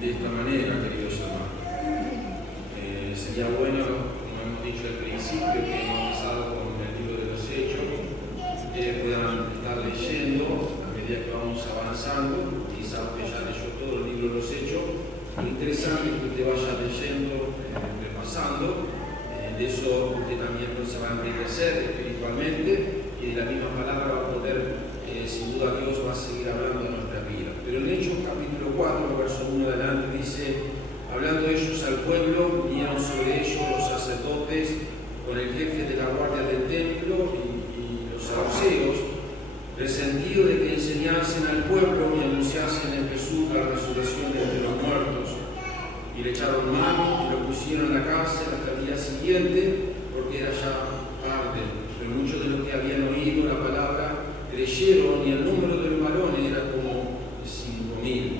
de esta manera, queridos hermanos. Sería bueno, como hemos dicho al principio, que hemos empezado con el libro de los Hechos, que puedan estar leyendo a medida que vamos avanzando. Quizá usted ya leyó todo el libro de los Hechos. Lo interesante es que usted vaya leyendo, repasando. De eso usted también se va a enriquecer espiritualmente y de la misma palabra va a poder, sin duda Dios va a seguir hablando en nuestra vida. Pero en Hechos capítulo 4, verso 1 adelante dice: hablando ellos al pueblo, vinieron sobre ellos los sacerdotes con el jefe de la guardia del templo y los saduceos, resentidos de que enseñasen al pueblo y anunciasen en Jesús la resurrección de entre los muertos. Y le echaron mano y lo pusieron en la cárcel hasta el día siguiente, porque era ya tarde. Pero muchos de los que habían oído la palabra creyeron, y el número de los varones era como 5.000.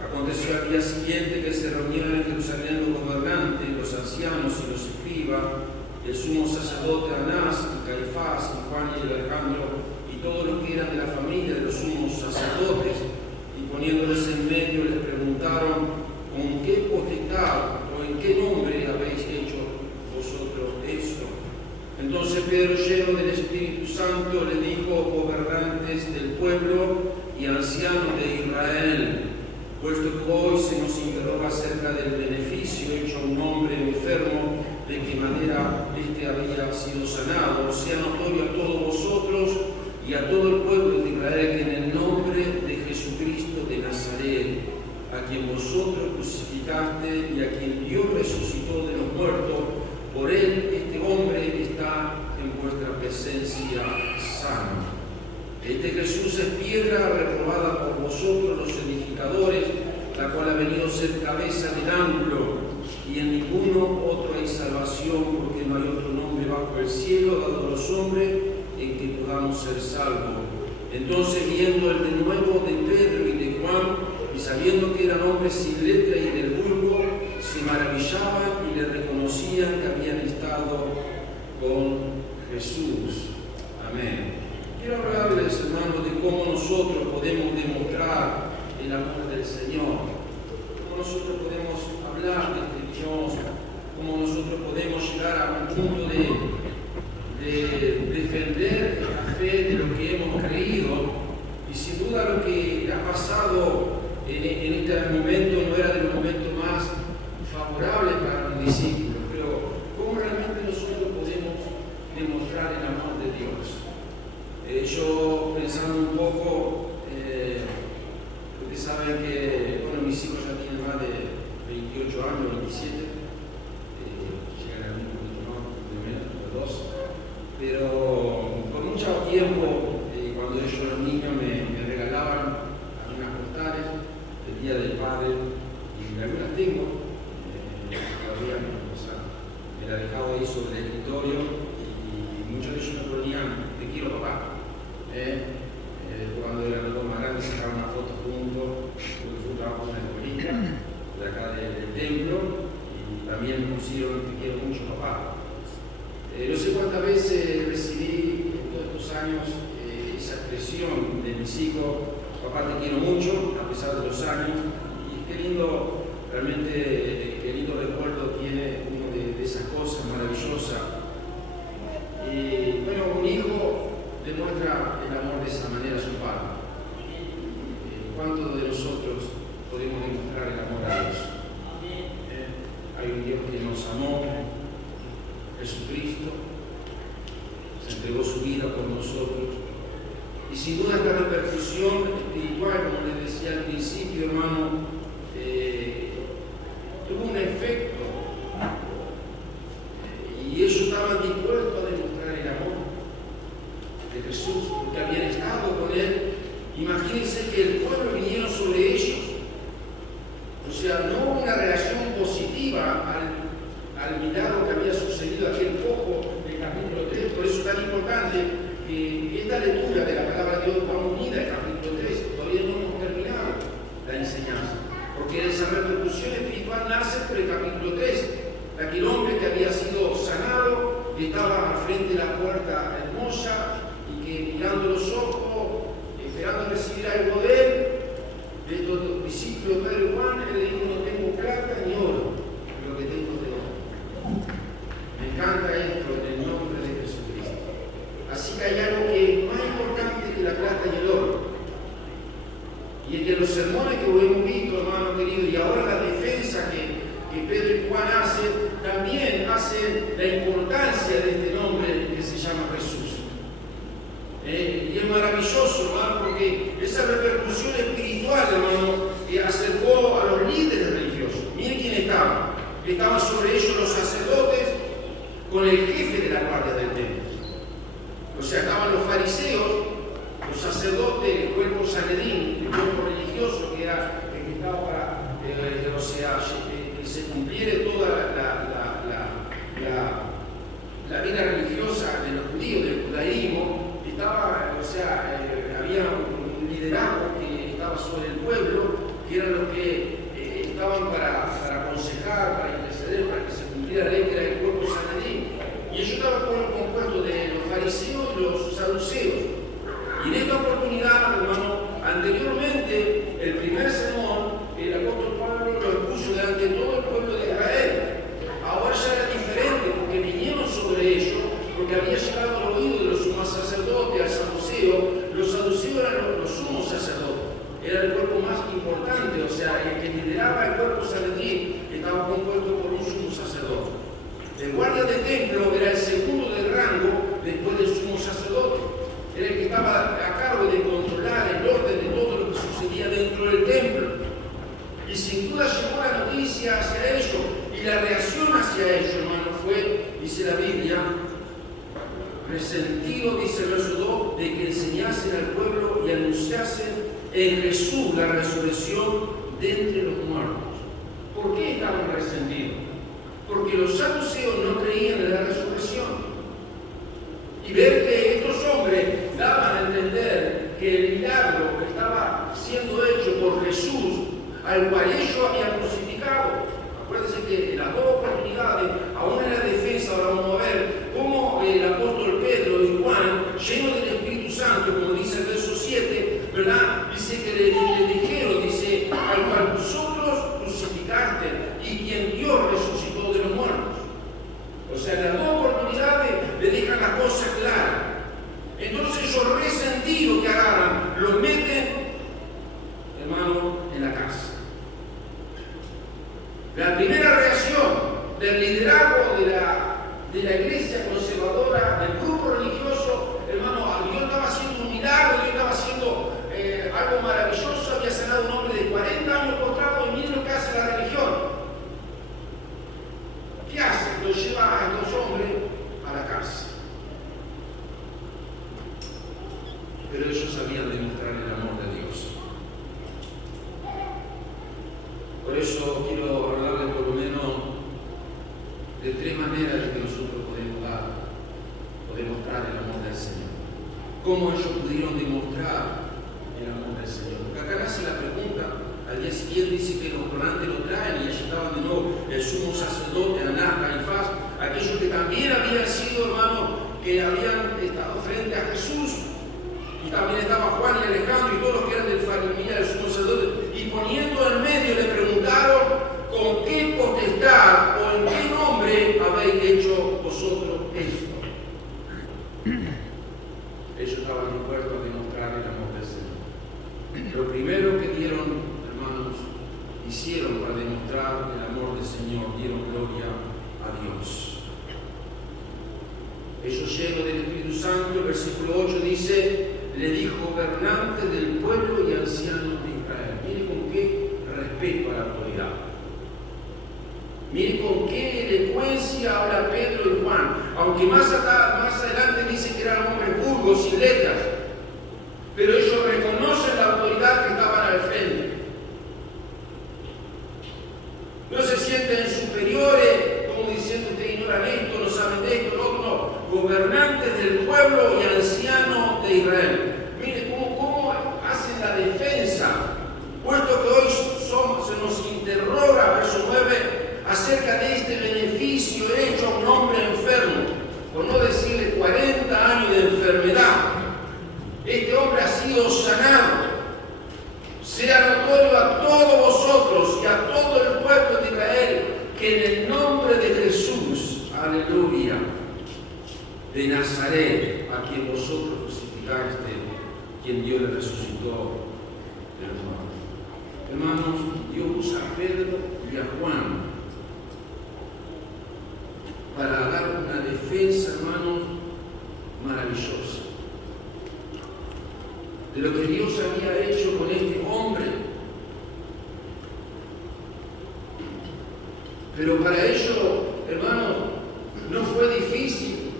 Aconteció al día siguiente que se reunieron en Jerusalén los gobernantes, los ancianos y los escribas, el sumo sacerdote Anás, y Caifás, y Juan y Alejandro, y todos los que eran de la familia de los sumos sacerdotes, y poniéndoles en medio les preguntaron: ¿con qué potestad o en qué nombre habéis hecho vosotros esto? Entonces Pedro, lleno del Espíritu Santo, le dijo: gobernantes del pueblo y ancianos de Israel, puesto que hoy se nos interroga acerca del beneficio hecho a un hombre enfermo, de qué manera éste había sido sanado, sea notorio a todos vosotros y a todo el pueblo de Israel que en el nombre de Jesucristo de Nazaret, a quien vosotros crucificaste y a quien Dios resucitó de los muertos, por él este hombre está en vuestra presencia sano. Este Jesús es piedra reprobada por vosotros los edificadores, la cual ha venido a ser cabeza del ángulo, y en ninguno otro hay salvación, porque no hay otro nombre bajo el cielo dado a los hombres en que podamos ser salvos. Entonces, viendo el denuedo de Pedro y de Juan, y sabiendo que eran hombres sin letra y del vulgo, se maravillaban y le reconocían que habían estado con Jesús. Amén. Quiero hablarles, hermanos, de cómo nosotros podemos demostrar el amor del Señor, cómo nosotros podemos hablar de este Dios, cómo nosotros podemos llegar a un punto de defender la fe de lo que hemos creído. Y sin duda lo que ha pasado en este momento no era el momento más favorable para los discípulos, pero cómo realmente nosotros podemos demostrar el amor de Dios. Yo pensando un poco, ustedes saben que, bueno, mis hijos ya tienen más de 28 años, 27, llegan a mí un poquito más, de menos, de 2, pero por mucho tiempo, cuando ellos eran niños, me regalaban algunas postales del Día del Padre, y algunas tengo, todavía me la dejaba ahí sobre el escritorio, y muchos de ellos me ponían: te quiero, papá. Cuando eran los más grandes sacaban una foto juntos, porque fue un trabajo en la escuelita de acá del templo, y también me pusieron: te quiero mucho, papá. No sé cuántas veces recibí en todos estos años esa expresión de mis hijos: papá, te quiero mucho, a pesar de los años. Y qué lindo, realmente, qué lindo recuerdo tiene uno de esas cosas maravillosas. Y bueno, un hijo demuestra el amor de esa manera a su padre. ¿Cuántos de nosotros podemos demostrar el amor a Dios? Hay un Dios que nos amó, Jesucristo, se entregó su vida por nosotros. Y sin duda esta repercusión espiritual, como les decía al principio, hermano, tuvo un efecto. Y ellos estaban dispuestos a demostrar el amor de Jesús, porque habían estado con él. Imagínense que el pueblo vinieron sobre ellos. O sea, no hubo una reacción positiva al milagro que había sucedido aquel poco del capítulo 3. Por eso es tan importante que esta lectura de la palabra de Dios va unida al capítulo 3. Todavía no hemos terminado la enseñanza, porque esa repercusión espiritual nace por el capítulo 3. Aquel hombre que había sido sanado, que estaba al frente de la puerta hermosa, y que mirando los ojos, esperando recibir algo de él, de estos discípulos Pedro y Juan, él le dijo: la plata y el oro. Y en los sermones que hemos visto, hermano querido, y ahora la defensa que Pedro y Juan también hacen la importancia de este nombre que se llama Jesús. Y es maravilloso, hermano, porque esa repercusión espiritual, hermano, acercó a los líderes religiosos. Miren quién estaba. Estaban sobre ellos los sacerdotes con el jefe de la guardia del templo. O sea, estaban los fariseos, los sacerdotes, el cuerpo Sanedrín, el cuerpo religioso que era el que estaba para, que se cumpliera toda la vida religiosa de los judíos, del judaísmo. Estaba, había un liderazgo que estaba sobre el pueblo, que eran los que estaban para aconsejar, para interceder, para que se cumpliera la ley, que era el cuerpo Sanedrín. Y ellos estaban compuestos de los fariseos y los saduceos. Y en esta oportunidad, hermano, anteriormente, el primer sermón, el apóstol Pablo lo expuso delante de todo el pueblo de Israel. Ahora ya era diferente, porque vinieron sobre ellos, porque había llegado al oído de los sumos sacerdotes, al saduceo. Los saduceos eran los sumos sacerdotes, era el cuerpo más importante, o sea, el que lideraba el cuerpo Sanedrín estaba compuesto por un sumo sacerdote. El guardia del templo era el segundo del rango después del sumo sacerdote. Era el que estaba a cargo de controlar el orden de todo lo que sucedía dentro del templo. Y sin duda llegó la noticia hacia ellos, y la reacción hacia ellos, hermano, fue, dice la Biblia, resentido, dice el verso 2, de que enseñasen al pueblo y anunciasen en Jesús la resurrección de entre los muertos. ¿Por qué estaban resentidos? Porque los saduceos no creían en la resurrección. Y ver que estos hombres daban a entender que el milagro que estaba siendo hecho por Jesús, al cual ellos habían crucificado. Acuérdense que en las dos oportunidades, aún en la defensa, ahora vamos a ver cómo el apóstol Pedro y Juan, llenos del Espíritu Santo, como dice el verso 7, ¿verdad? Dice que le dijeron, dice, al cual vosotros crucificaste y quien Dios resucitó de los muertos. O sea, en las dos oportunidades le dejan las cosas claras. Entonces ellos resentidos que agarran, los meten, hermano, en la cárcel. La primera reacción del liderazgo de la iglesia conservadora, del grupo religioso, hermano, Dios estaba haciendo un milagro, Dios estaba haciendo algo maravilloso, había sanado a un hombre de 40 años postrado, y miren lo que hace la religión. ¿Qué hace? Lo lleva a estos hombres a la cárcel. Pero ellos sabían demostrar el amor de Dios. Por eso quiero hablarles por lo menos de tres maneras que nosotros podemos dar o demostrar el amor del Señor. ¿Cómo ellos pudieron demostrar el amor del Señor? Porque acá nace la pregunta. Al día siguiente dice que los donantes lo traen, y allí estaban de nuevo el sumo sacerdote, Anás, Caifás, aquellos que también habían sido, hermanos, que habían estado frente a Jesús. Y también estaba Juan y Alejandro y todos los que eran del familia del sumo sacerdote. Y poniendo en medio le preguntaron: ¿con qué potestad o en qué nombre habéis hecho vosotros esto? Ellos estaban dispuestos a demostrar el amor del Señor. Lo primero que hicieron para demostrar el amor del Señor, dieron gloria a Dios. Ellos, llenos del Espíritu Santo, el versículo 8 dice: le dijo gobernantes del pueblo y ancianos de Israel. Mire con qué respeto a la autoridad. Mire con qué elocuencia habla Pedro y Juan. Aunque más adelante dice que eran hombres vulgos, sin letras, pero ellos reconocen la autoridad que estaban al frente. No se sienten superiores, como diciendo: ustedes ignoran esto, no saben de esto, lo otro. No. Gobernantes del pueblo y ancianos de Israel. Mire cómo hacen la defensa, puesto que hoy se nos interroga, verso 9, acerca de este beneficio hecho a un hombre enfermo, por no decirle 40 años de enfermedad. quien Dios le resucitó de los muertos. Hermanos, Dios usa a Pedro y a Juan para dar una defensa, hermanos, maravillosa de lo que Dios había hecho con este hombre. Pero para ello, hermanos, no fue difícil.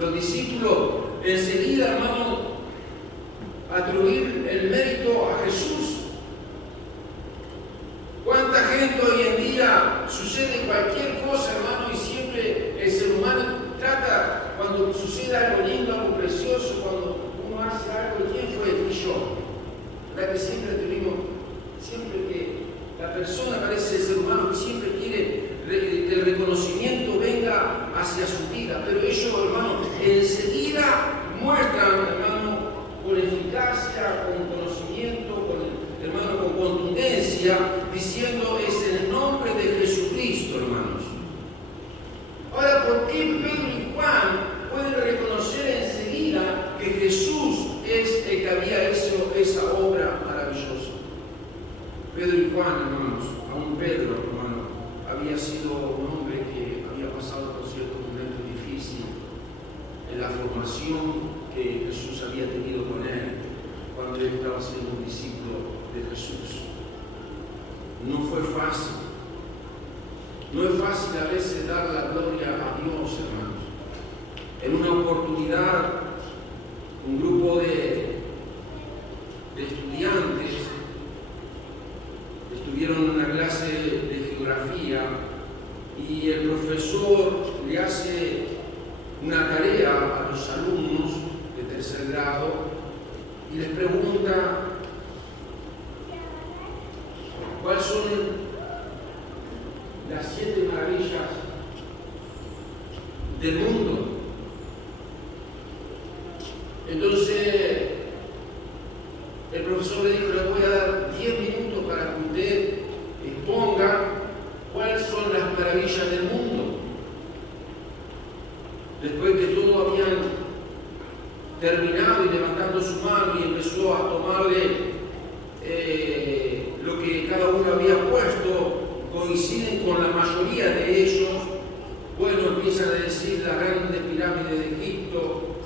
Los discípulos enseguida, hermanos, atribuir el mérito a Jesús. ¿Cuánta gente hoy en día sucede cualquier cosa, hermano, y siempre el ser humano trata, cuando sucede algo lindo, algo precioso, cuando uno hace algo, ¿quién fue? Fui yo. ¿Verdad que siempre que la persona parece el ser humano que siempre quiere que el reconocimiento venga hacia su vida? Pero ellos, hermano, enseguida muestran, hermano, con eficacia, con conocimiento, con contundencia, diciendo es en el nombre de Jesucristo, hermanos. Ahora, ¿por qué Pedro y Juan pueden reconocer enseguida que Jesús es el que había hecho esa obra maravillosa? Pedro y Juan, hermanos, aún Pedro, hermano, había sido un hombre que había pasado por ciertos momentos difíciles en la formación que Jesús había tenido con él cuando él estaba siendo un discípulo de Jesús. No fue fácil. No es fácil a veces dar la gloria a Dios, hermanos. En una oportunidad, un grupo de estudiantes estuvieron en una clase de geografía y el profesor le hace una tarea a los alumnos de tercer grado y les pregunta cuáles son las 7 maravillas del mundo. Entonces el profesor le dijo: le voy a dar 10 minutos para que usted exponga cuáles son las maravillas del mundo. Después que todos habían terminado y levantando su mano y empezó a tomarle lo que cada uno había puesto, coinciden con la mayoría de ellos. Bueno, empiezan a decir las grandes pirámides de Egipto,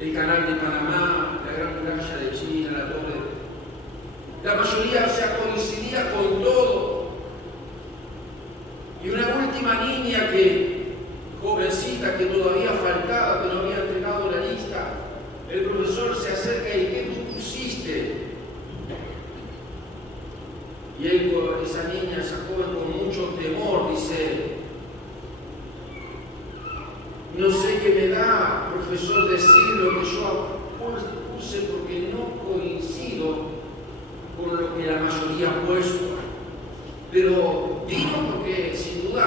el canal de Panamá, la gran muralla de China, la torre. La mayoría, o sea, coincidía con todo. Y una última niña jovencita, que todavía faltaba, que no había entregado la lista, el profesor se acerca y: ¿qué tú pusiste? Y esa niña, esa joven, con mucho temor, dice: no sé qué me da, profesor, decir lo que yo puse porque no coincido con lo que la mayoría ha puesto. Pero digo porque sin duda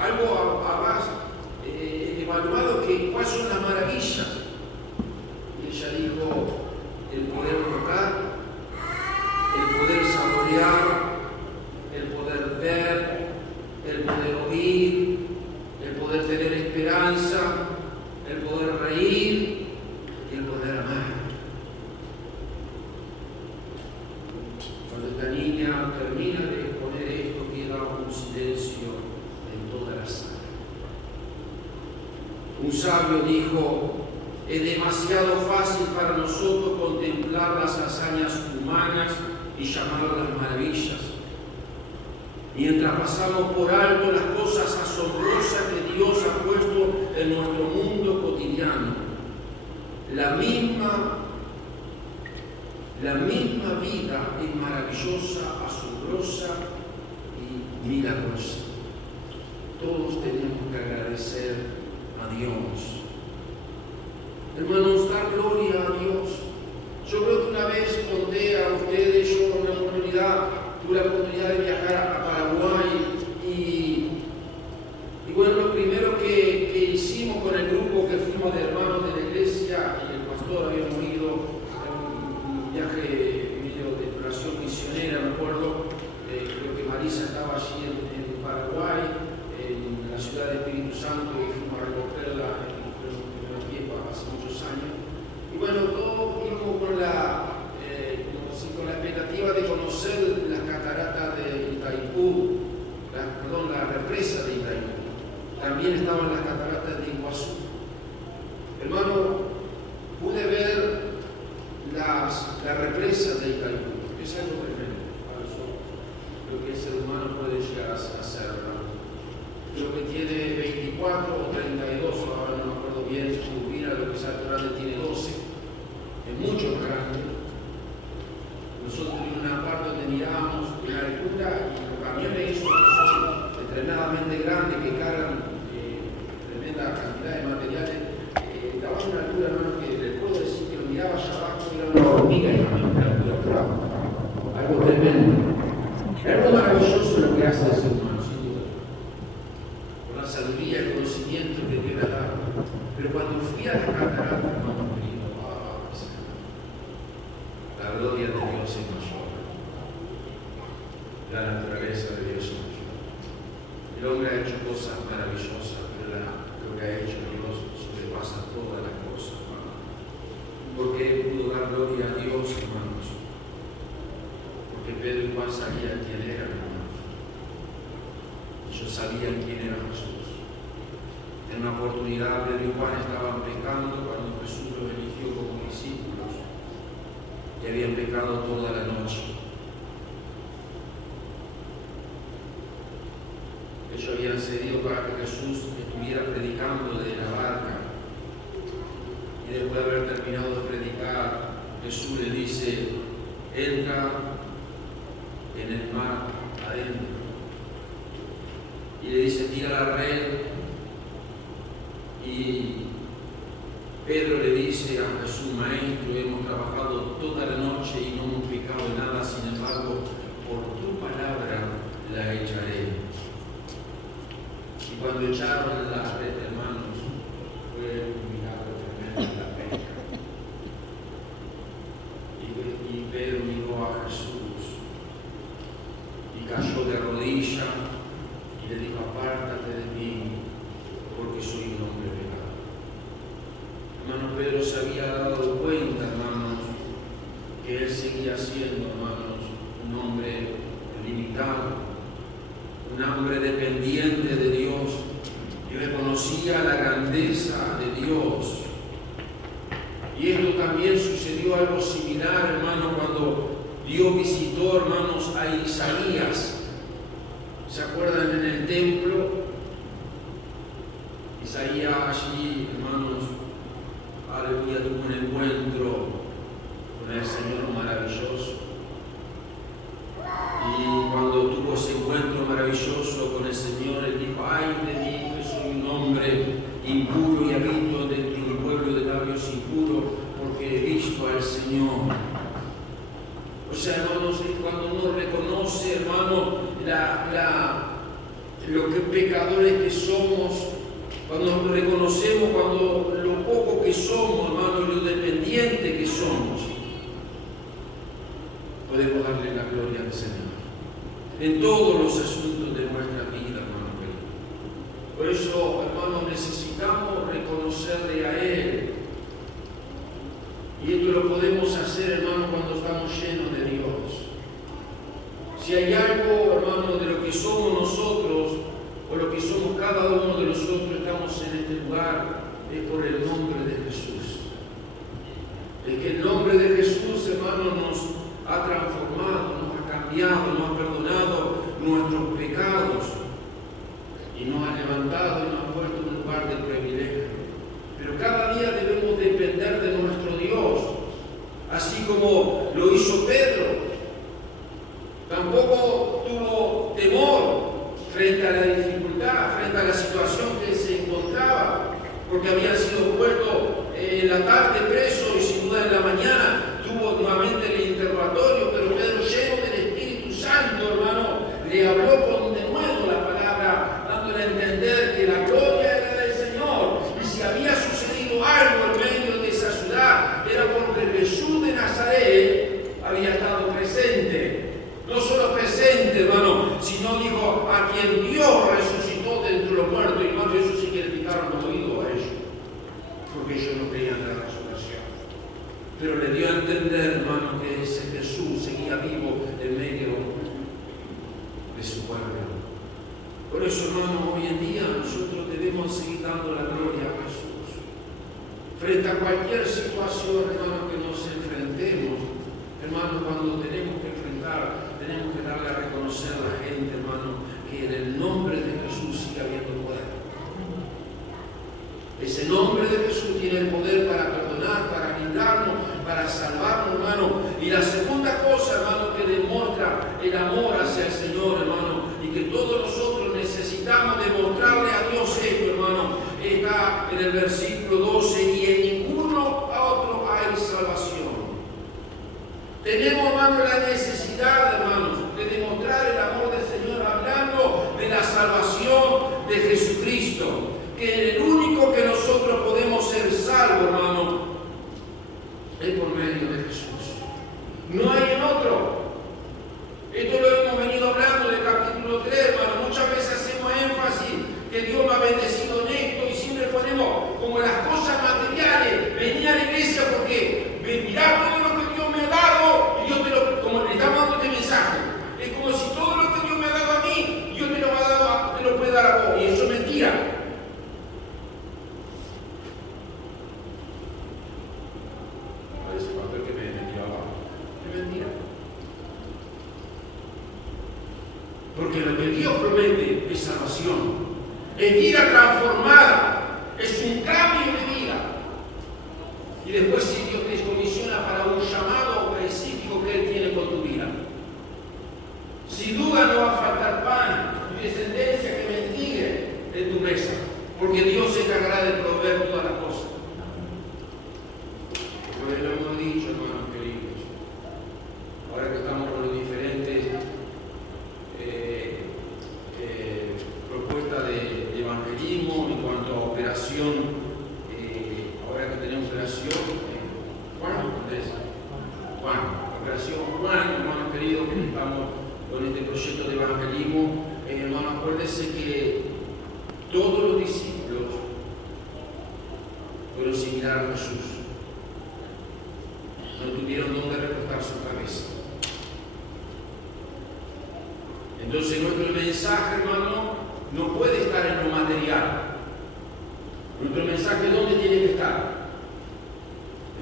algo habrás evaluado que cuáles son las maravillas. Y ella dijo: el poder tocar, el poder saborear, el poder ver, el poder oír, el poder tener esperanza, el poder reír y el poder amar. Cuando esta niña termina de exponer esto, queda un silencio en toda la sala. Un sabio dijo: es demasiado fácil para nosotros contemplar las hazañas humanas y llamarlas maravillas, mientras pasamos por alto las cosas asombrosas que Dios ha puesto en nuestro mundo cotidiano. La misma vida es maravillosa, asombrosa y milagrosa. Todos tenemos que agradecer a Dios. Hermanos, dar gloria a Dios. Yo creo que una vez conté a ustedes, yo tuve la oportunidad de viajar a Paraguay y bueno, lo primero que hicimos con el grupo que fuimos de hermanos de la iglesia y el pastor, habíamos ido a un viaje medio de exploración misionera, me acuerdo, creo que Marisa estaba allí en Paraguay, en la ciudad de Espíritu Santo, y fuimos a recogerla en los tiempos, hace muchos años. Y bueno, todos íbamos las represas de Itaipú. Es algo tremendo para nosotros, lo que el ser humano puede llegar a hacer, ¿no? Lo que tiene 24 o 32, ahora no me acuerdo bien, Urbina, lo que es Alto Grande, tiene 12, es mucho más grande. Nosotros en una parte donde mirábamos en la altura y los camiones esos que son extremadamente grandes, que cargan tremenda cantidad de materiales, estaban a una altura, hermano, que les puedo decir que lo miraba allá abajo, era una hormiga y también una altura por abajo. Algo tremendo. Es algo maravilloso lo que hace el ser humano, sin duda. Con la sabiduría y el conocimiento que Dios le ha dado. Pero cuando fui a la catarata, hermano querido, la gloria de Dios es mayor. La naturaleza de Dios es mayor. El hombre ha hecho cosas maravillosas, pero lo que ha hecho Dios sobrepasa todas las cosas, hermano. ¿Por qué pudo dar gloria a Dios, hermanos? Porque Pedro y Juan sabían quién era, hermanos. Ellos sabían quién era Jesús. En una oportunidad, Pedro y Juan estaban pecando cuando Jesús los eligió como discípulos y habían pecado toda la noche. Ellos habían cedido para que Jesús estuviera predicando desde la barca. Y después de haber terminado de predicar, Jesús le dice: entra en el mar adentro. Y le dice: tira la red. Y Pedro le dice a Jesús: Maestro, hemos trabajado toda la noche y no hemos pecado en nada, sin embargo, por tu palabra la echaré. Y cuando echaron la red, hermanos, fue un milagro tremendo la pesca. Y Pedro miró a Jesús y cayó de rodillas y le dijo: apártate de mí, porque soy un hombre pecador. Hermano, Pedro se había dado cuenta, hermanos, que él seguía siendo, hermanos, un hombre limitado, un hombre dependiente de Dios, y reconocía la grandeza de Dios. Y esto también sucedió algo similar, hermano, cuando Dios visitó, hermanos, a Isaías. ¿Se acuerdan en el templo? Isaías allí, hermanos, aleluya, tuvo un encuentro con el Señor maravilloso. Y cuando tuvo ese encuentro maravilloso con el Señor, él dijo: ay de mí, que soy un hombre impuro y habito dentro de un pueblo de labios impuros, porque he visto al Señor. O sea, hermanos, cuando uno reconoce, hermano, lo que pecadores que somos, cuando reconocemos lo poco que somos, hermano, y lo dependiente que somos, podemos darle la gloria al Señor en todos los asuntos de nuestra vida, hermano querido. Por eso, hermano, necesitamos reconocerle a Él. Y esto lo podemos hacer, hermano, cuando estamos llenos de Dios. Si hay algo, hermano, de lo que somos nosotros, o lo que somos cada uno de nosotros, estamos en este lugar, es por el nombre de Jesús. Es que el nombre de Jesús, hermano, nos ha transformado, nos ha cambiado, nos ha perdonado nuestros pecados y nos ha levantado y nos ha puesto en un lugar de privilegio. Pero cada día debemos depender de nuestro Dios, así como lo hizo Pedro. Tampoco tuvo temor frente a la dificultad, frente a la situación que se encontraba, porque había sido puesto en la tarde preso y sin duda en la mañana tuvo nuevamente el interrogatorio, pero Pedro, lleno del Espíritu Santo, hermano, le habló con de nuevo la palabra, dándole a entender que la gloria era del Señor, y si había sucedido algo en medio de esa ciudad, era porque Jesús de Nazaret había estado presente. No solo presente, hermano, sino dijo: a quien Dios resucitó de entre los muertos. Y hermano, eso sí que le picaron los oídos a ellos, porque ellos no creían en la resurrección. Pero le dio a entender, hermano, que ese Jesús seguía vivo en medio de su pueblo. Por eso, hermano, hoy en día nosotros debemos seguir dando la gloria a Jesús. Frente a cualquier situación, hermano, que nos enfrentemos, hermano, lo tenemos que enfrentar, tenemos que darle a reconocer a la gente, hermano, que en el nombre de Jesús sigue habiendo poder. Ese nombre de Jesús tiene el poder para perdonar, para brindarnos, para salvarnos, hermano. Y la segunda cosa, hermano, que demuestra el amor hacia el Señor, hermano, y que todos nosotros necesitamos demostrarle a Dios esto, hermano, está en el versículo 12: y en ninguno a otro hay salvación. Tenemos, hermano, la necesidad, hermanos, de demostrar el amor del Señor, hablando de la salvación de Jesucristo, que el único que nosotros podemos ser salvos, hermano, es por medio de Jesús. No hay en otro. Esto lo hemos venido hablando del capítulo 3, hermano. Muchas veces hacemos énfasis que Dios me ha bendecido en esto y siempre ponemos como las cosas materiales. Venir a la iglesia porque mirá todo lo que Dios me ha dado y Dios te lo, como le estamos dando este mensaje. Es como si todo lo que Dios me ha dado a mí, Dios te lo puede dar a vos. Y eso es mentira. Porque lo que Dios promete es salvación, es vida transformada, es un cambio de vida. Y después, si Dios te comisiona para un llamado específico que Él tiene con tu vida, sin duda no va a faltar pan y descendencia que bendiga en tu mesa, porque Dios se encargará de proveer todas las cosas. Como lo hemos dicho, hermanos queridos, ahora que estamos con los diferentes propuesta de evangelismo en cuanto a operación, ahora que tenemos operación operación Juan, hermanos queridos, que estamos con este proyecto de evangelismo, hermanos, acuérdense que todos los discípulos fueron similares a Jesús, no tuvieron donde recostar su cabeza. Entonces nuestro mensaje, hermano, no puede estar en lo material. Nuestro mensaje, ¿dónde tiene que estar?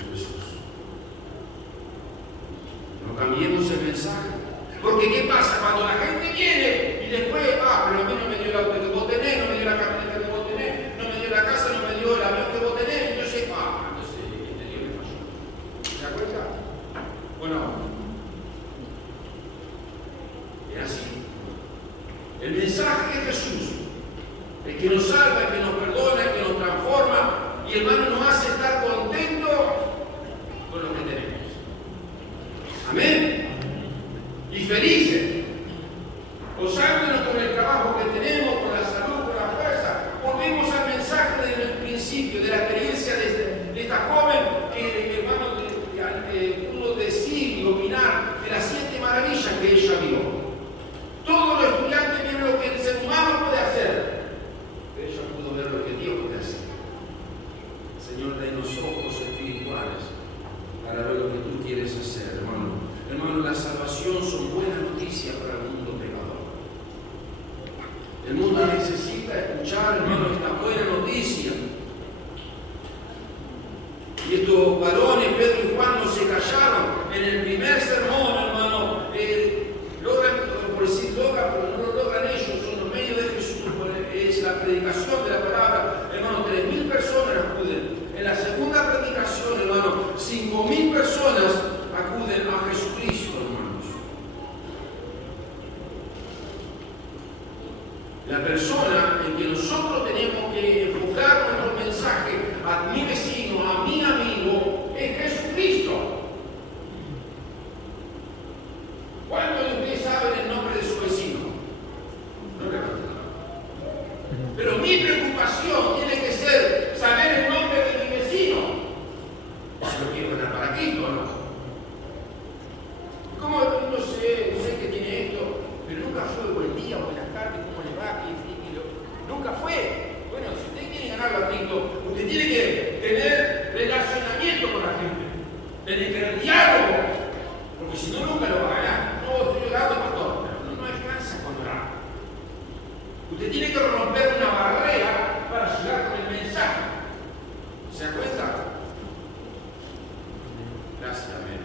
En Jesús. No cambiemos el mensaje. Porque ¿qué pasa? Cuando la gente viene y después, pero a mí no me dio el auto que vos tenés, no me dio la camioneta que vos tenés, no me dio la casa, no me dio el avión que vos tenés, entonces, entonces Dios me falló. ¿Se da cuenta? Bueno, es así. El mensaje de Jesús, el que nos salva, el que nos perdona, el que nos transforma, y hermano, nos hace estar contentos con lo que tenemos. Amén. Y felices, gozándonos con el trabajo que tenemos, con la salud, con la fuerza. Volvemos al mensaje del principio, de la experiencia de esta joven que, hermano, pudo decir y opinar de las 7 maravillas que ella vio. Todos los estudiantes vieron lo que el ser humano puede hacer, pero ella pudo ver lo que Dios puede hacer. Señor, denos ojos espirituales para ver lo que tú quieres hacer, hermano. Hermano, la salvación son buenas noticias para el mundo pecador. El mundo necesita escuchar, hermano, esta buena noticia. Y estos varones, Pedro y Juan, no se callaron. En el primer sermón, hermano, pero no lo logran ellos, son los medios de Jesús, es la predicación de la palabra, hermano, 3.000 personas acuden. En la segunda predicación, hermano, 5.000 personas acuden a Jesucristo, hermanos. La persona en que nosotros tenemos que enfocar nuestro mensaje a mi vecino, a mi amigo, es Jesucristo. ¿Cuántos de ustedes saben el nombre de su vecino? No le va. Pero mi preocupación tiene que ser saber el nombre de mi vecino. Si lo quiero ganar para Cristo, ¿no? ¿Cómo? No sé qué tiene esto, pero nunca fue buen día, buenas tardes, ¿cómo le va? Nunca fue. Bueno, si usted quiere ganarlo a Cristo, usted tiene que tener relacionamiento con la gente, tiene que tener diálogo, porque si no, nunca lo va a ganar. No, estoy orando, pastor, pero no alcanza con orar. Usted tiene que romper una barrera para llegar con el mensaje. ¿Se da cuenta? Gracias, amén.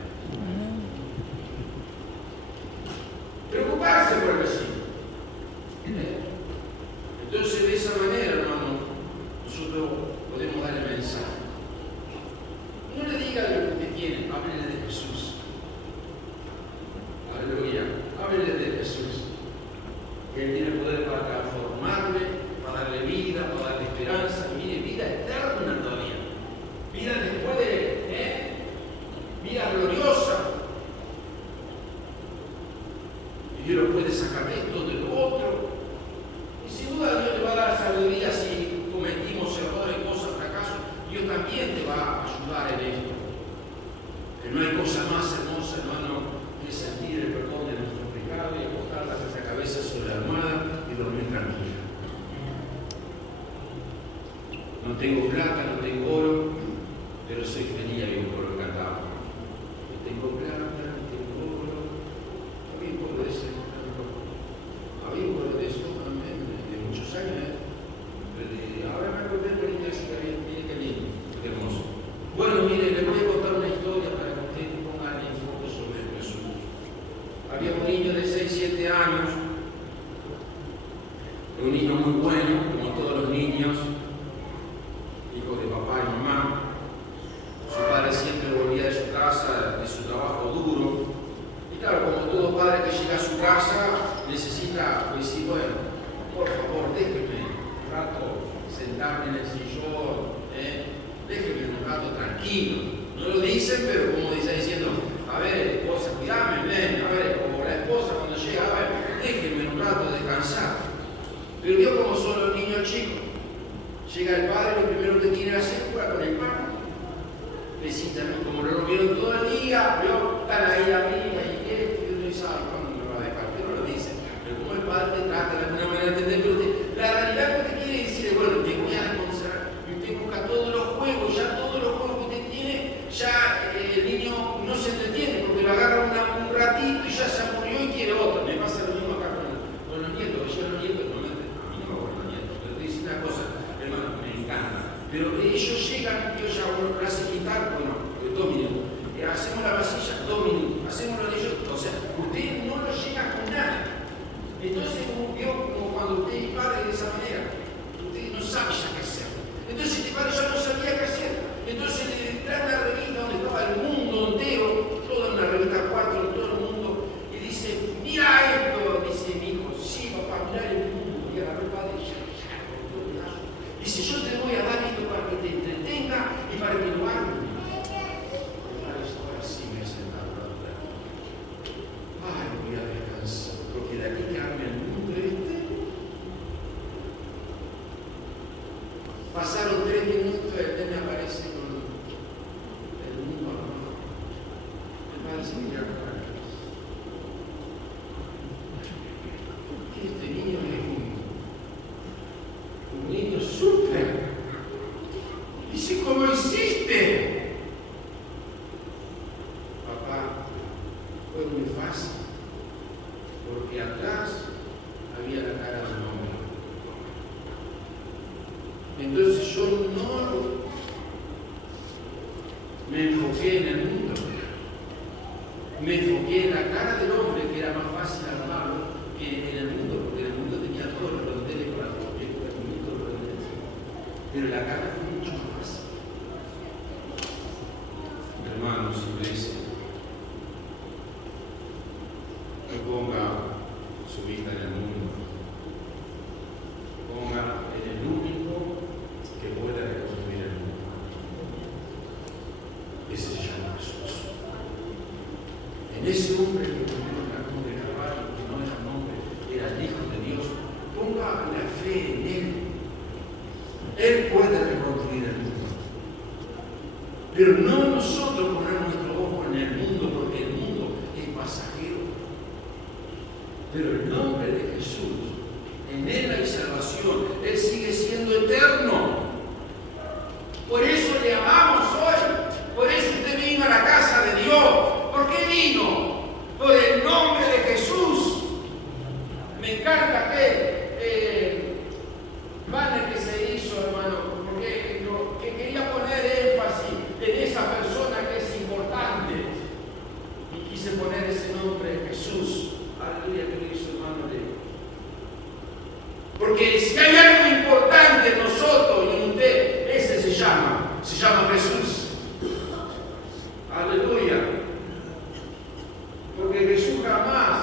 Dios lo puede sacar de esto, de lo otro. Y sin duda Dios te va a dar sabiduría si cometimos errores, cosas, fracasos. Dios también te va a ayudar en esto. Que no hay cosa más hermosa, hermano, que sentir el perdón de nuestros pecados y acostar la cabeza sobre la almohada y dormir tranquilo. No tengo plata, no tengo oro, pero soy feliz, había un coro cantado. No tengo plata, no tengo oro. Había un coro de ese, había un coro de eso también, de muchos años. Ahora me acordé de la iglesia, mire qué lindo, qué hermoso. Bueno, mire, les voy a contar una historia para que ustedes pongan en foco sobre Jesús. Había un niño de 6, 7 años, un niño muy bueno, como todos los niños, hijo de papá y mamá. Su padre siempre volvía de su casa, de su trabajo duro. Y claro, como todo padre que llega a su casa, necesita decir, bueno, por favor, déjeme un rato sentarme en el sillón, déjeme un rato tranquilo. No lo dicen, pero como dice diciendo, a ver, esposa, cuidame, ven, a ver, como la esposa cuando llega, a ver, déjeme un rato descansar. Pero Dios, como son los niños chicos, llega el padre, lo primero que tiene que hacer es jugar con el pan. Necesitan, como lo vieron todo el día, están ahí arriba y esto, y uno dice, ¿cuándo me va a dejar? Pero no lo dicen. Pero como el padre te trata de alguna manera de entender, pero la realidad que te quiere decir es, bueno, te voy a demostrar, usted busca todos los juegos, ya todos los juegos que usted tiene, ya el niño no se entretiene, porque lo agarra un ratito y ya se aburrió y quiere otro. Me pasa lo mismo acá con los nietos, yo los nietos, a mí no me acuerdo los nietos, pero te dicen una cosa, hermano, me encanta. Pero ellos llegan, yo ya uno hace quitar, bueno, 2 minutos. Hacemos la vasilla, 2 minutos. Hacemos lo de ellos, o sea, usted no lo llega con nada. Entonces, como cuando usted es padre de esa manera, usted no sabe ya qué hacer. Entonces, este padre ya no sabía qué hacer. Entonces, le trae una revista donde estaba el mundo entero, toda una revista 4, todo el mundo, y dice, mira esto, dice mi hijo, sí, papá, mira el mundo. Y agarró el padre y ya, dice, yo te voy a dar esto para que te entretenga y para que lo hagas. Ahora sí me he sentado a hablar. Ay, voy a descansar, porque de aquí que arme el mundo Pasaron 3 minutos y él me aparece con el mundo armado. El padre se mira con la cabeza. Porque este niño es un niño súper. Dice, ¿cómo hiciste? Papá, fue muy fácil, porque atrás había la cara de un hombre. Entonces yo no me enfoqué en el mundo, me enfoqué en la cara del hombre, que era más fácil armarlo que en el mundo, porque en el mundo tenía todos los rondeles para los rondeles. Pero la cara fue mucho más fácil. Hermanos, iglesia, no ponga su vista en el mundo, ponga en el único que pueda reconstruir el mundo. Ese se llama Jesús. En ese hombre que tuvieron la cruz de Calvario, que no era un hombre, era el Hijo de Dios, ponga la fe en Él. Él puede reconstruir el mundo. Pero no nosotros poner nuestro ojo en el mundo, porque el mundo es pasajero. Pero el nombre de Jesús, en Él hay salvación. Él sigue siendo eterno. Por eso le amamos hoy. Por eso usted vino a la casa de Dios. ¿Por qué vino? Por el nombre de Jesús. Me encanta que banner que se hizo, hermano, porque que quería poner énfasis en esa persona que es importante. Y quise poner ese nombre, Jesús. Aleluya, que lo hizo, hermano. Porque si hay algo importante en nosotros y en usted, ese se llama Jesús. Aleluya. Porque Jesús jamás,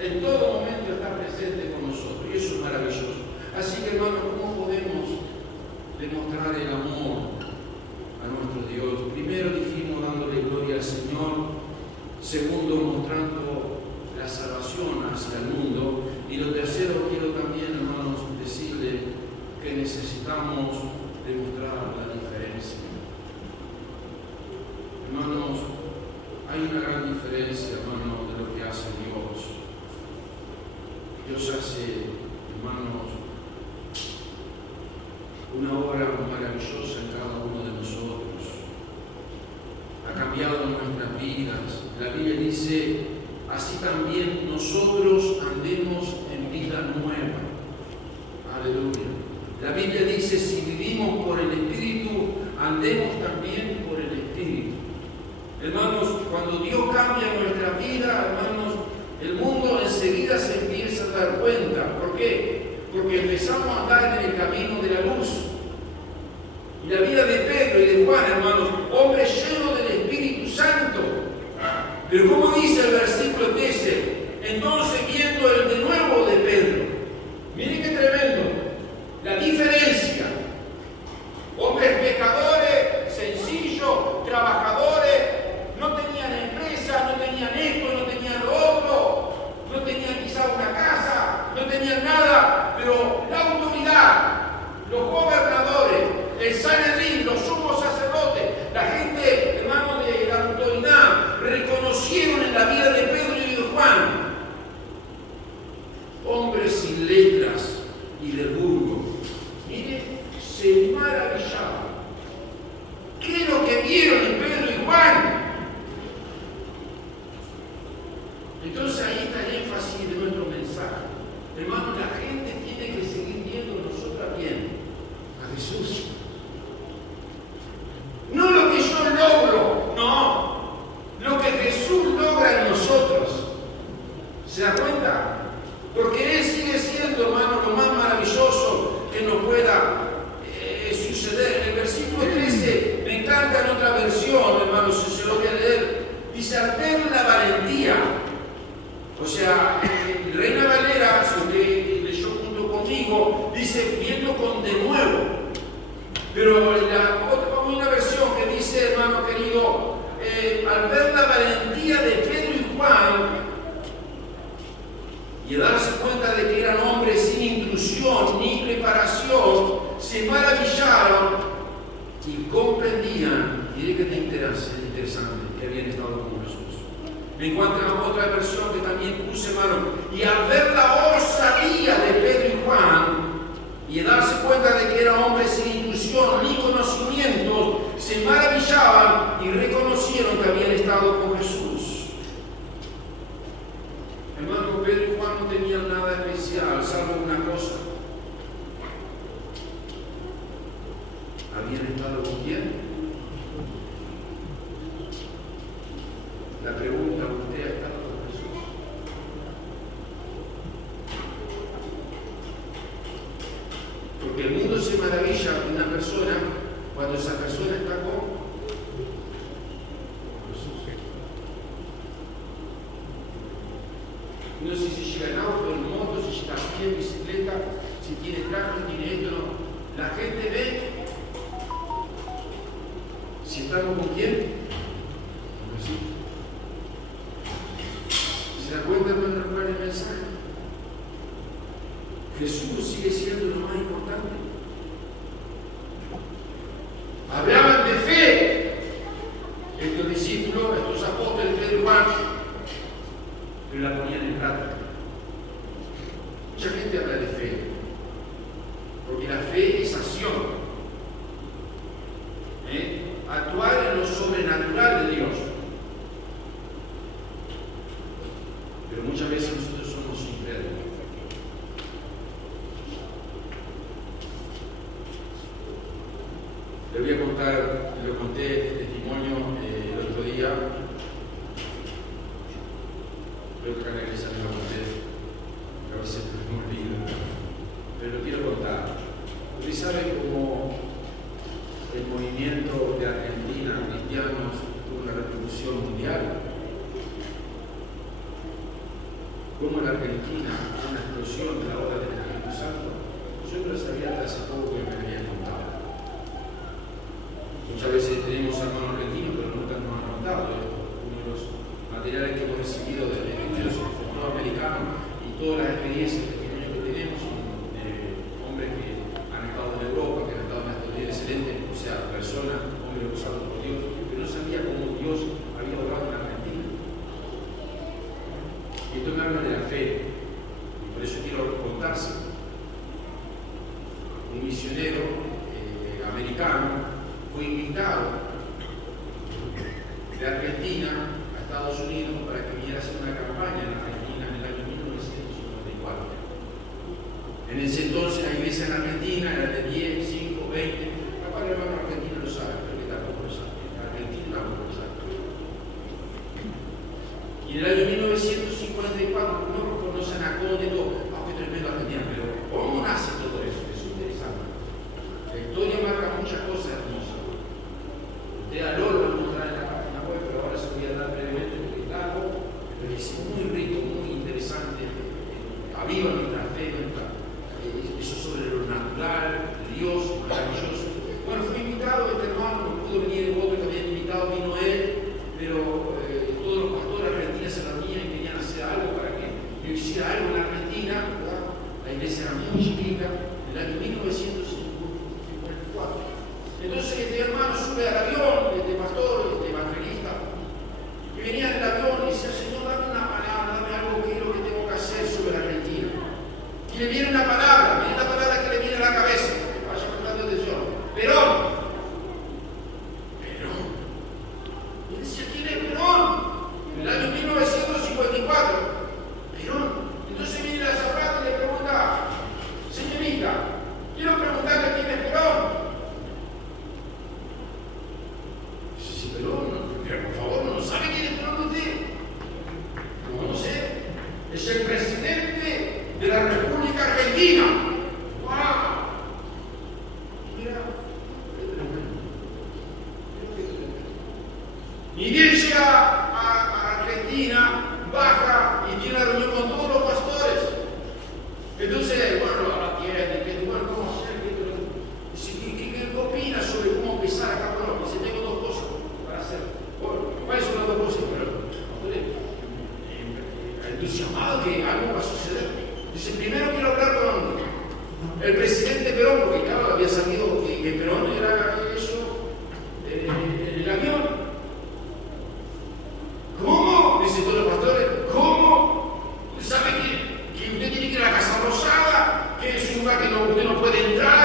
en todo momento, está presente con nosotros. Y eso es maravilloso. Así que, hermano, ¿cómo podemos demostrar el amor a nuestro Dios? Primero dijimos dándole gloria al Señor. Segundo, mostrando la salvación hacia el mundo. Y lo tercero, quiero también, hermanos, decirle que necesitamos demostrar la diferencia. Hermanos, hay una gran diferencia, hermanos, de lo que hace Dios. Dios hace, hermanos, una obra maravillosa en cada uno de nosotros. Ha cambiado nuestras vidas. La Biblia dice, así también nosotros andemos en vida nueva. Aleluya. La Biblia dice, si vivimos por el Espíritu, andemos también por el Espíritu. Hermanos, cuando Dios cambia nuestra vida, hermanos, el mundo enseguida se empieza a dar cuenta. ¿Por qué? Porque empezamos a andar en el camino de la luz. Y la vida de Pedro y de Juan, hermanos, hombres llenos del Espíritu Santo. Pero como dice el versículo 13, entonces viendo el de nuevo de Pedro, miren qué tremendo, la diferencia. Hombres pecadores, sencillos, trabajadores, no tenían empresa, no tenían esto, no tenían lo otro, no tenían quizá una casa, no tenían nada, pero la autoridad, los gobernadores, el Sanedrín, los sumos sacerdotes, la gente, hermano, de la autoridad, reconocieron en la vida de Pedro y de Juan hombres sin letras y de burgo. Mire, se maravillaban. ¿Qué es lo que vieron en Pedro y Juan? Entonces ahí está el énfasis de nuestro mensaje. Hermano, la gente tiene que seguir viendo a nosotros bien, a Jesús. No lo que yo logro, no. Lo que Jesús logra en nosotros. ¿Se da cuenta? Porque Él sigue siendo, hermano, lo más maravilloso que nos pueda suceder. En el versículo 13, me encanta en otra versión, hermano, si se lo voy a leer, dice, al ver la valentía. O sea, Reina Valera, si usted leyó junto conmigo, dice, viendo con de nuevo. Pero hay una versión que dice, hermano querido, al ver la valentía de Pedro y Juan, y darse cuenta de que eran hombres sin inclusión ni preparación, se maravillaron y comprendían, mire que interesante, que habían estado con Jesús. Me encuentro otra versión que también puse, hermano, y al ver la osadía de Pedro y Juan, y darse cuenta de que eran hombres sin inclusión ni conocimiento, se maravillaban y reconocieron que habían estado con Jesús. Hermano, Pedro y Juan no tenían nada especial, salvo una cosa. ¿Habían estado con quién? La pregunta, ¿usted ha estado con Jesús? Porque el mundo se maravilla de una persona cuando esa persona está con no sé si llega en auto, en moto, si llega a pie, en bicicleta, si tiene traje, tiene esto, no. La gente ve si estamos con quién. ¿Se da cuenta de nuestro el mensaje? Jesús sigue siendo lo más importante. Hablaban de fe estos discípulos, estos apóstoles, Pedro y Juan, pero la ponían en práctica. Mucha gente habla de fe, porque la fe es acción. Actuar en lo sobrenatural de Dios. Pero muchas veces nosotros somos incrédulos. Le voy a contar, lo conté este testimonio el otro día. Creo que acá en la iglesia me lo conté, a veces me olvido, pero lo quiero contar. Usted sabe cómo el movimiento de Argentina, cristianos, tuvo una revolución mundial. Cómo en Argentina hubo una explosión de la obra del Espíritu Santo. Yo no lo sabía hasta hace poco que me habían contado. Muchas veces tenemos hermanos argentinos, pero nunca nos han contado. Uno de los materiales que hemos recibido de los todo americano y todas las experiencias que tenemos son hombres que han estado en Europa, que han estado en una teoría excelente, o sea, personas, hombres usados por Dios, pero no sabía cómo Dios había obrado en Argentina. Y esto me habla de la fe, y por eso quiero contarse. Un misionero americano fue invitado de Argentina a Estados Unidos para que viniera a hacer una campaña en Argentina en el año 1954. En ese entonces la iglesia en Argentina era de 10, 5, 20. Capaz el hermano argentino lo sabe, pero que tampoco lo sabe. En Argentina tampoco lo sabe. Y en el año 1954 uno conoce a Nacón y todo. Qué tremendo Argentina, pero ¿cómo nace todo eso? Es interesante. La historia marca muchas cosas hermosas. Usted a Lolo lo encontrará en la página web, pero ahora se lo voy a dar brevemente porque es largo, pero es muy rico, muy interesante. Aviva nuestra fe, eso sobre lo natural, Dios, maravilloso. Bueno, fui invitado, este hermano no pudo venir, vos que habían invitado, vino él, pero todos los pastores argentinos se reunían y querían hacer algo para que yo hiciera algo en Argentina, ¿verdad? La iglesia era muy chiquita, en el año 1954. Entonces este hermano sube al avión, este pastor, este evangelista, y venía en el avión y decía, Señor, dame una palabra, dame algo que es lo que tengo que hacer sobre Argentina. Y le viene una palabra que le viene a la cabeza, vaya prestando atención, Perón. Y decía, ¿quién es Perón? En el año 1954. Perón. Entonces viene la azafata y le pregunta, señorita, quiero preguntarle quién es Perón. Dice, sí, Perón, pero por favor, ¿no sabe quién es Perón usted? No sé. Es el presidente de la República Argentina. ¡Wow! Mira, y bien llega a Argentina, baja y tiene una reunión con todos los pastores. Entonces, bueno, ahora tiene, bueno, ¿cómo hacer? Dice, ¿qué opina sobre cómo empezar acá? Bueno, dice, tengo dos cosas para hacer. Bueno, ¿cuáles son las dos cosas? Pero, entusiasmado que algo va a suceder. Dice, primero quiero hablar con el presidente Perón, porque claro, había salido que Perón era eso en el avión. ¿Cómo? Dicen todos los pastores, ¿cómo? ¿Sabe que usted tiene que ir a la Casa Rosada? Que es un lugar que usted no puede entrar.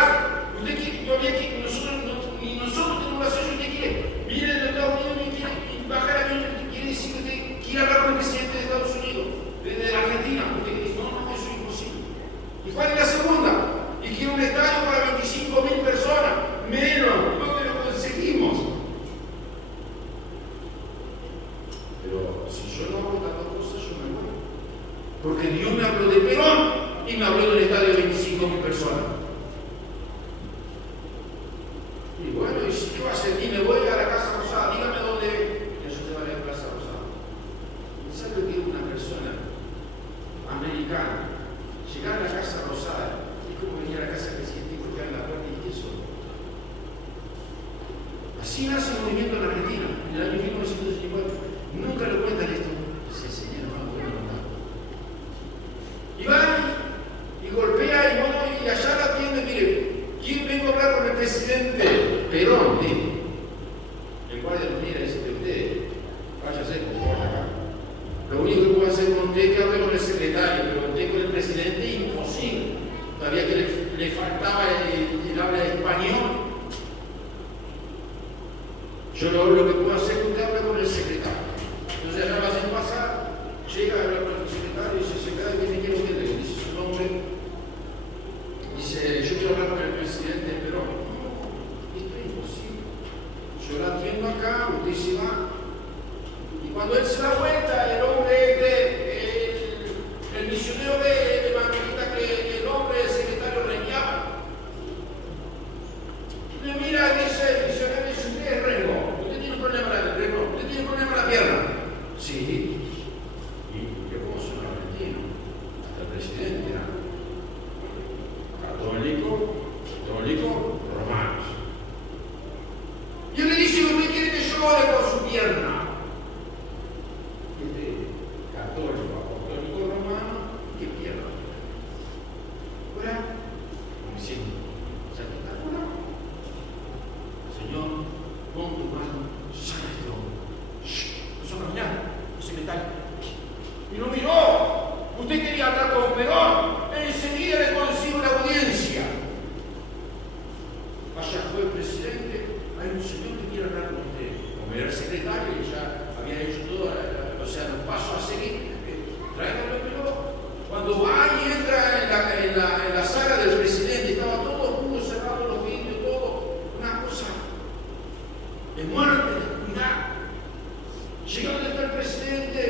Usted quiere, nosotros tenemos la suya, usted quiere, viene de Estados Unidos y quiere bajar el avión, quiere decir que usted quiere hablar con el presidente de Estados Unidos, de Argentina. Usted dice, no, eso es imposible. ¿Y cuál es la segunda? Y quiere un estadio para 25.000 personas, menos, ¿dónde lo conseguimos? Pero si yo no hago estas dos cosas, yo me voy. Porque Dios me habló de Perón y me habló del estadio de 25.000 personas. Y bueno, ¿y qué va a hacer? Y me voy a la Casa Rosada, dígame dónde es. Y yo te voy a la Casa Rosada. ¿Sabe lo que es una persona americana? Llegar a la Casa Rosada es como venir a la casa del presidente y golpear la puerta y ¿qué son? Así nace el movimiento en Argentina, en el año 1954. Nunca lo cuentan esto. Dice, señor, no puedo contar. Y van y golpea y bueno, y allá la atiende, mire, ¿quién vengo a hablar con el presidente? Perón, el guardia lo mira y dice, usted, váyase, por favor, acá. Lo único que puedo hacer con usted es que hable con el secretario, pero usted con el presidente imposible. Todavía que le faltaba el habla de español. Yo lo que puedo hacer es que usted hable con el secretario. Entonces allá lo hacen pasar, llega a hablar con el secretario y dice, secretario, ¿qué me quiere usted? Le dice su nombre. Dice, yo quiero hablar con el presidente, pero esto es imposible. Yo la atiendo acá, usted se va. Y cuando él se da vuelta, el hombre el misionero de evangelista que el hombre, el secretario, reñaba. secretario. Y lo miró. Usted quería hablar con Perón. Enseguida le consiguió la audiencia. Allá fue el presidente. Hay un señor que quiere hablar con usted. Como era el secretario, y ya había hecho todo, los pasos a seguir. Tráigalo, pero cuando va y entra en la sala del presidente, estaba todo oscuro, cerrado los vidrios, todo. Una cosa de muerte, de cuidado. Llega donde está el presidente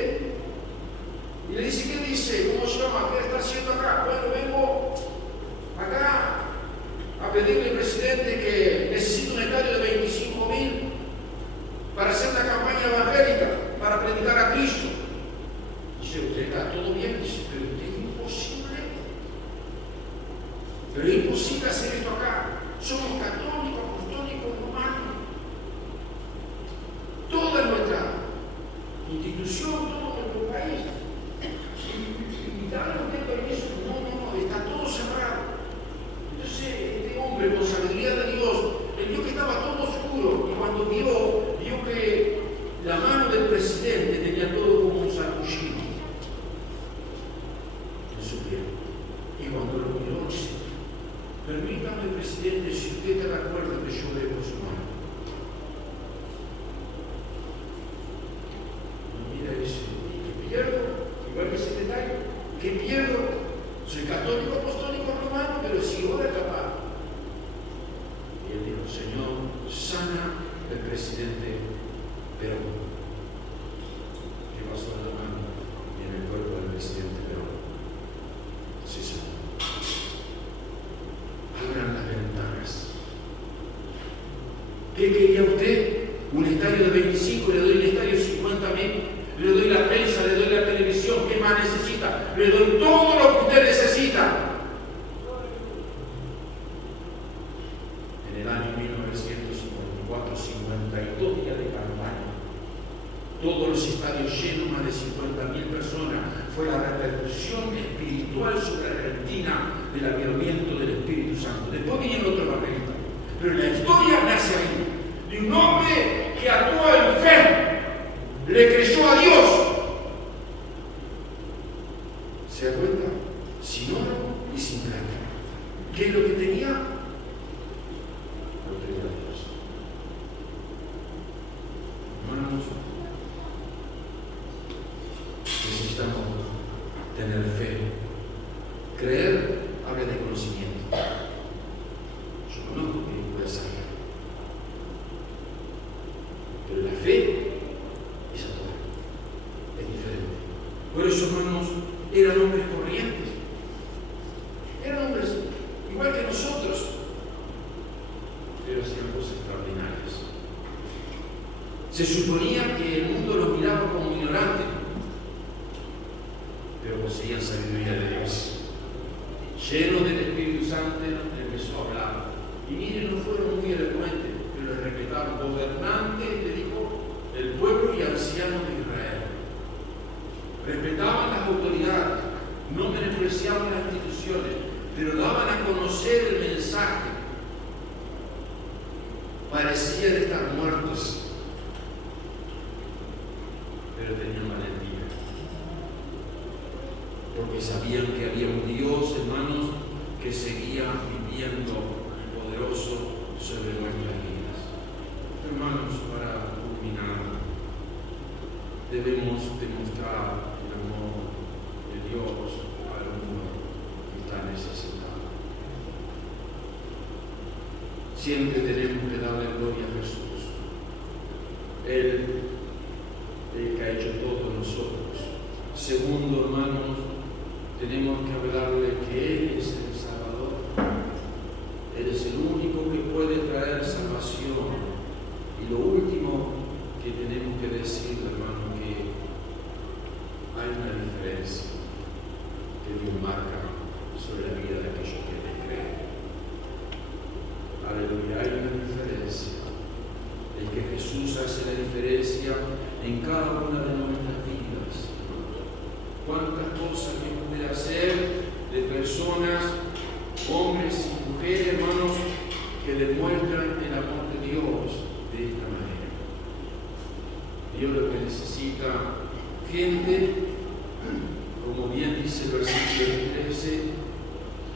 y le dice, ¿qué dice? ¿Cómo se llama? ¿Qué está haciendo acá? Bueno, vengo acá a pedirle al presidente que necesito un estadio de 25.000 para hacer una campaña evangélica, para predicar a Cristo. Dice, usted está todo bien, dice, pero usted es imposible. Pero es imposible hacer esto acá. Somos católicos, apostólicos, romanos. Toda nuestra institución, todo nuestro país. Y dale usted permiso, no, está todo cerrado. Entonces, este hombre, con sabiduría de Dios, él vio que estaba todo oscuro, y cuando vio que la mano del presidente tenía todo como un sarpullido en su piel. Y cuando lo miró, dice, permítame, presidente, si usted está de acuerdo que yo dé por su mano. Y mira, dice, ¿qué pierdo? Igual que el secretario, ¿qué pierdo? Soy católico, apostólico, romano, pero si ahora capaz. Y él dijo, Señor, sana el presidente Perón. ¿Qué pasó en la mano y en el cuerpo del presidente Perón? Sí, Señor. Abran las ventanas. ¿Qué quería usted? Un estadio de 25, le doy un estadio de 50.000, le doy la prensa, le doy la televisión, ¿qué más necesita? Le doy todo lo que usted necesita. En el año 1954, 52 días de campaña, todos los estadios llenos, más de 50.000 personas. Fue la repercusión espiritual sobre Argentina del avivamiento del Espíritu Santo. Después vinieron otros evangelistas, pero la historia nace ahí, de un hombre que actuó en fe, le creyó a Dios. ¿Se da cuenta? Sin oro y sin plata. ¿Qué es lo que tenía? Lo tenía Dios. Hermanos, necesitamos tener fe. Creer habla de conocimiento. Yo conozco que no puede ser, pero la fe es actuar, es diferente. Por eso, hermanos, eran hombres corrientes, eran hombres igual que nosotros, pero hacían cosas extraordinarias. Se suponía que el mundo los miraba como ignorantes, pero poseían sabiduría de Dios. Lleno del Espíritu Santo, empezó a hablar. Y miren, no fueron muy elocuentes, pero le respetaron. Gobernantes, le dijo, el pueblo y ancianos de Israel. Respetaban las autoridades, no menospreciaban las instituciones, pero daban a conocer el mensaje. Parecían estar muertos, pero tenían valentía. Porque sabían que había un Dios, hermanos, que seguía viviendo poderoso sobre nuestras vidas. Hermanos, para culminar, debemos demostrar el amor de Dios al mundo que está necesitado. Siempre tenemos que darle gloria a Jesús. Él que ha hecho todo en nosotros. Segundo, hermanos, tenemos que hablarle que Él es el Salvador. Él es el único que puede traer salvación. Y lo último que tenemos que decir, hermano, que hay una diferencia que Dios marca sobre la vida de aquellos que le creen. Aleluya, hay una diferencia. El que Jesús hace la diferencia en cada una de nuestras vidas. Cuántas cosas que puede hacer de personas, hombres y mujeres, hermanos, que demuestran el amor de Dios de esta manera. Dios lo que necesita gente, como bien dice el versículo 13,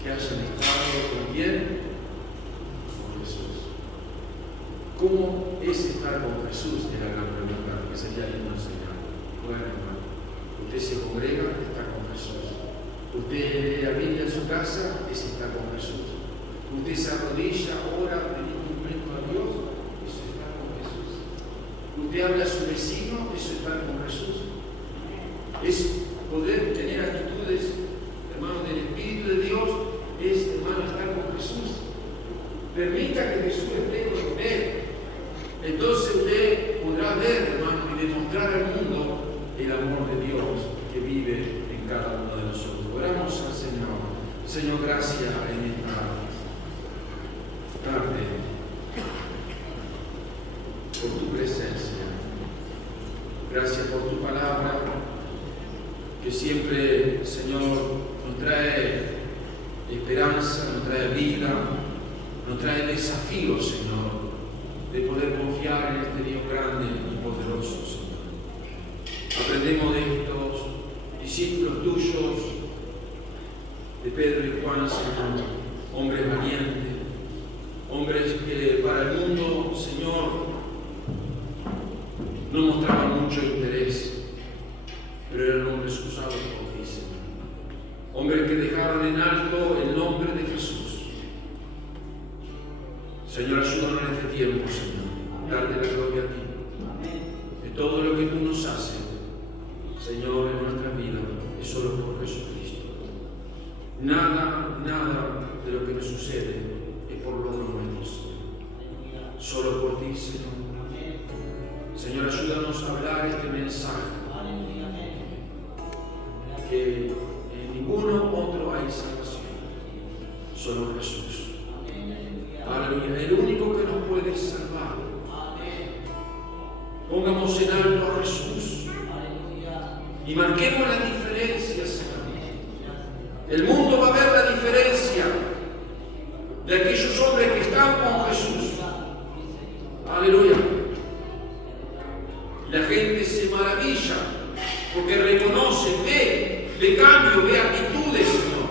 que hayan estado con quién, con Jesús. ¿Cómo es estar con Jesús? Es la gran pregunta que sería lindo enseñar. Bueno, hermano, usted se congrega, está con Jesús. Usted lee la Biblia en su casa, es estar con Jesús. Usted se arrodilla, ora, pedir cumplimiento a Dios, eso es estar con Jesús. Usted habla a su vecino, eso es estar con Jesús. Es poder tener actitudes, hermano, del Espíritu de Dios, es, hermano, estar con Jesús. Permita que Jesús esté con usted. Entonces usted podrá ver, hermano, y demostrar al mundo el amor de Dios que vive en cada uno de nosotros. Oramos al Señor. Señor, gracias en esta tarde por tu presencia. Gracias por tu palabra, que siempre, Señor, nos trae esperanza, nos trae vida, nos trae desafíos, Señor, de poder confiar en este Dios grande y poderoso, Señor. Aprendemos de estos discípulos tuyos, de Pedro y Juan, Señor, hombres valientes, hombres que para el mundo, Señor, no mostraban mucho interés, pero eran hombres usados por ti, Señor. Hombres que dejaron en alto el nombre de Jesús. Señor, ayúdanos en este tiempo, Señor, darte la gloria a ti. De todo lo que tú nos haces, Señor, en nuestra vida, es solo por Jesucristo. Nada de lo que nos sucede es por logro nuestro. Solo por ti, Señor. Señor, ayúdanos a hablar este mensaje. Que en ninguno otro hay salvación, solo Jesús. Aleluya, el único que nos puede salvar. Pongamos en alto a Jesús y marquemos la diferencia, Señor. El mundo va a ver la diferencia de aquellos hombres que están con Jesús. Aleluya. La gente se maravilla porque reconoce, ve cambio, ve actitudes, Señor.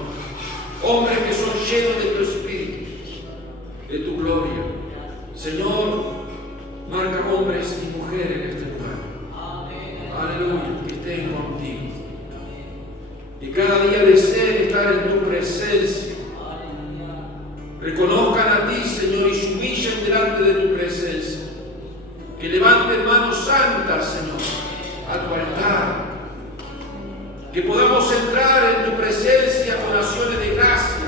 Hombres que son llenos de tu Espíritu, de tu gloria. Señor, marca hombres y mujeres en este lugar. Aleluya, que estén contigo. Y cada día deseen estar en tu presencia. Reconozcan a ti, Señor, y se humillen delante de tu presencia. Que levanten manos santas, Señor, a tu altar. Que podamos entrar en tu presencia con acciones de gracia,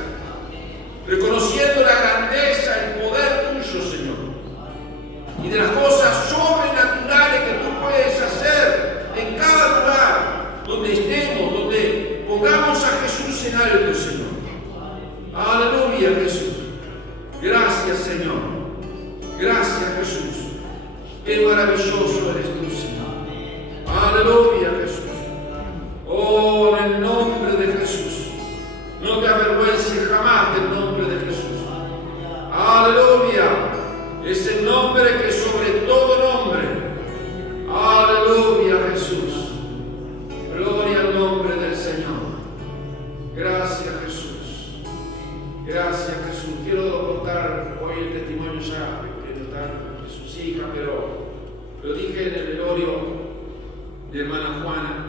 reconociendo la grandeza, el poder tuyo, Señor, y de las cosas sobrenaturales que tú puedes hacer en cada lugar donde estemos, donde pongamos a Jesús en alto, Señor. Aleluya, Jesús. Gracias, Señor. Gracias, Jesús. Qué maravilloso eres tú, Señor. Aleluya, Jesús. Oh, en el nombre de Jesús. No te avergüences jamás del nombre de Jesús. Aleluya. Es el nombre que sobre todo nombre. Aleluya, Jesús. Gloria al nombre del Señor. Gracias, Jesús. Gracias, Jesús. Quiero contar hoy el testimonio ya que no están de sus hijas, pero lo dije en el velorio de hermana Juana.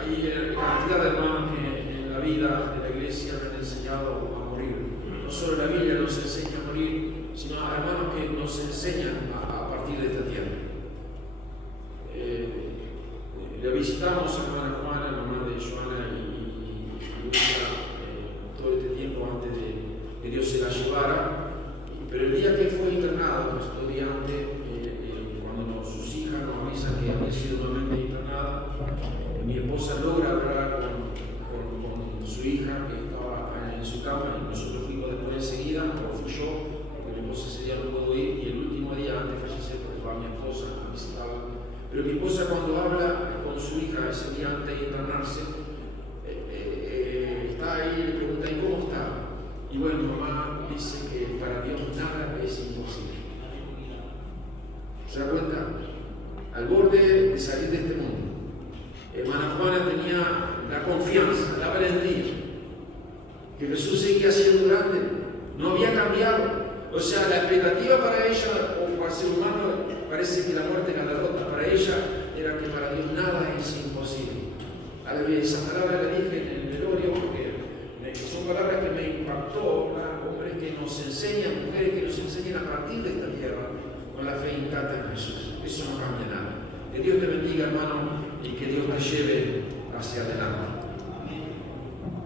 Hay cantidad de hermanos que en la vida de la iglesia me han enseñado a morir. No solo la Biblia nos enseña a morir, sino a hermanos que nos enseñan a partir de esta tierra. La visitamos a hermana Juana, mamá de Joana y Luisa, todo este tiempo antes de que Dios se la llevara. Pero el día que fue internada, pues todavía antes, cuando sus hijas nos avisan que había sido nuevamente internada, mi esposa logra hablar con su hija que estaba en su cama y nosotros fuimos después enseguida, o fui yo, porque mi esposa ese día no pudo ir y el último día antes de fallecer porque va mi esposa a visitarla. Pero mi esposa cuando habla con su hija ese día antes de internarse, está ahí y le pregunta, ¿y cómo está? Y bueno, mamá dice que para Dios nada es imposible. ¿Se da cuenta? Al borde de salir de este mundo. Hermana Juana tenía la confianza, la valentía, que Jesús seguía siendo grande, no había cambiado. O sea, la expectativa para ella, o para el ser humano, parece que la muerte era la derrota. Para ella era que para Dios nada es imposible. Aleluya, esa palabra la dije en el velorio porque son palabras que me impactó, ¿verdad? Hombres que nos enseñan, mujeres que nos enseñan a partir de esta tierra con la fe intacta en Jesús. Eso no cambia nada. Que Dios te bendiga, hermano, y que Dios te lleve hacia adelante.